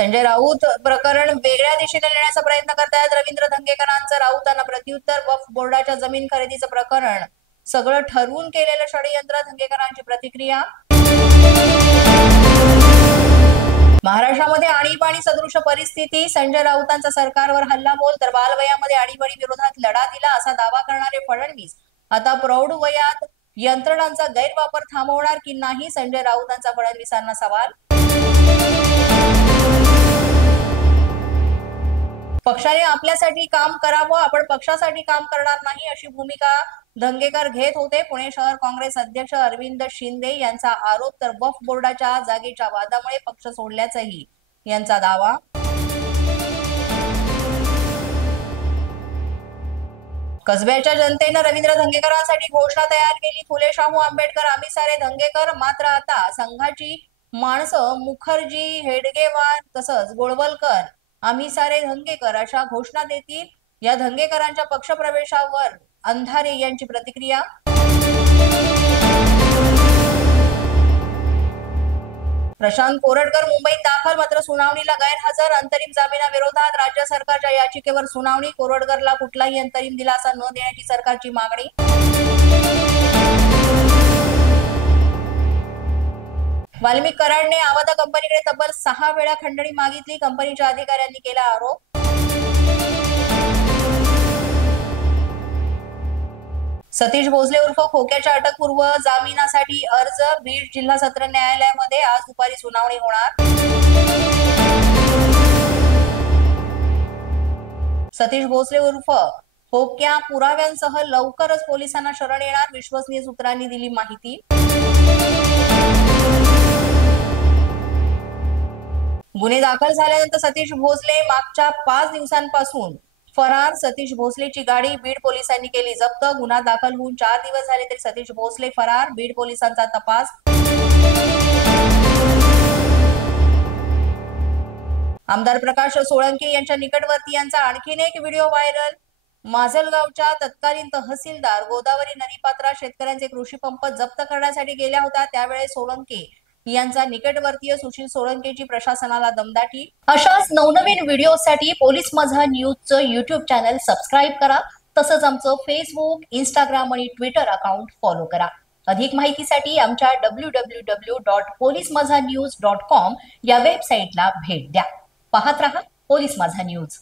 संजय राऊत प्रकरण वेगळ्या दिशेने नेण्याचा प्रयत्न करतायत रवींद्र धंगेकरांचं राऊतांना प्रत्युत्तर. वक्फ बोर्डाच्या जमीन खरेदीचं प्रकरण सगळं ठरवून केलेलं षडयंत्र, धंगेकरांची प्रतिक्रिया. महाराष्ट्रामध्ये आणीबाणी सदृश परिस्थिती, संजय राऊतांचा सरकारवर हल्लाबोल, तर बालवयामध्ये आणीबाणी विरोधात लढा दिला असा दावा करणारे फडणवीस आता प्रौढ वयात यंत्रणांचा गैरवापर थांबवणार की नाही, संजय राऊतांचा फडणवीसांना सवाल. पक्षाने आपल्यासाठी काम करावं, आपण पक्षासाठी काम करणार नाही अशी भूमिका धंगेकर घेत होते. पुणे शहर काँग्रेस अध्यक्ष अरविंद शिंदे यांचा आरोप, तर वक्फ बोर्डाच्या जागेच्या वादामुळे पक्ष सोडल्याचाही यांचा दावा. कसब्याच्या जनतेनं रवींद्र धंगेकरांसाठी घोषणा तयार केली. फुले, शाहू आंबेडकर, आम्ही सारे धंगेकर. मात्र आता संघाची माणसं मुखर्जी, हेडगेवार तसंच गोळवलकर, आम्ही सारे धंगेकर अशा घोषणा देतील. या धंगेकरांच्या पक्षप्रवेशावर अंधारे यांची प्रतिक्रिया. प्रशांत कोरटकर मुंबईत दाखल, मात्र सुनावणीला गैरहजर. अंतरिम जामिनाविरोधात राज्य सरकारच्या याचिकेवर सुनावणी. कोरटकरला कुठलाही अंतरिम दिलासा न देण्याची सरकारची मागणी. वाल्मिक कराडने आवादा कंपनीकडे तब्बल 6 वेळा खंडणी मागितली, कंपनीच्या अधिकाऱ्यांनी केला आरोप. सतीश भोसले उर्फ खोक्याच्या अटकपूर्व जामिनासाठी अर्ज. बीड जिल्हा सत्र न्यायालयामध्ये आज दुपारी सुनावणी होणार. सतीश भोसले उर्फ खोक्या पुराव्यांसह लवकरच पोलिसांना शरण येणार, विश्वसनीय सूत्रांनी दिली माहिती. गुन्हे दाखल झाल्यानंतर सतीश भोसले मागच्या 5 दिवसांपासून फरार. सतीश भोसलेची गाडी बीड पोलिसांनी केली जप्त. गुन्हा दाखल होऊन 4 दिवस झाले तरी सतीश भोसले फरार. बीड पोलिसांचा तपास. आमदार प्रकाश सोळंके यांच्या निकटवर्तीयांचा आणखीन एक व्हिडिओ व्हायरल. माजलगावच्या तत्कालीन तहसीलदार गोदावरी नदीपात्रात शेतकऱ्यांचे कृषी पंप जप्त करण्यासाठी गेल्या होत्या. त्यावेळेस सोळंके यांचा निकटवर्तीय सुशील सोळंकेची प्रशासनाला दमदाटी. अशाच नवनवीन व्हिडिओसाठी पोलीस माझा न्यूजचं युट्यूब चॅनल सबस्क्राईब करा. तसंच आमचं फेसबुक, इंस्टाग्राम आणि ट्विटर अकाउंट फॉलो करा. अधिक माहितीसाठी आमच्या www.polismazhanews.com या वेबसाईटला भेट द्या. पाहत रहा पोलीस माझा न्यूज.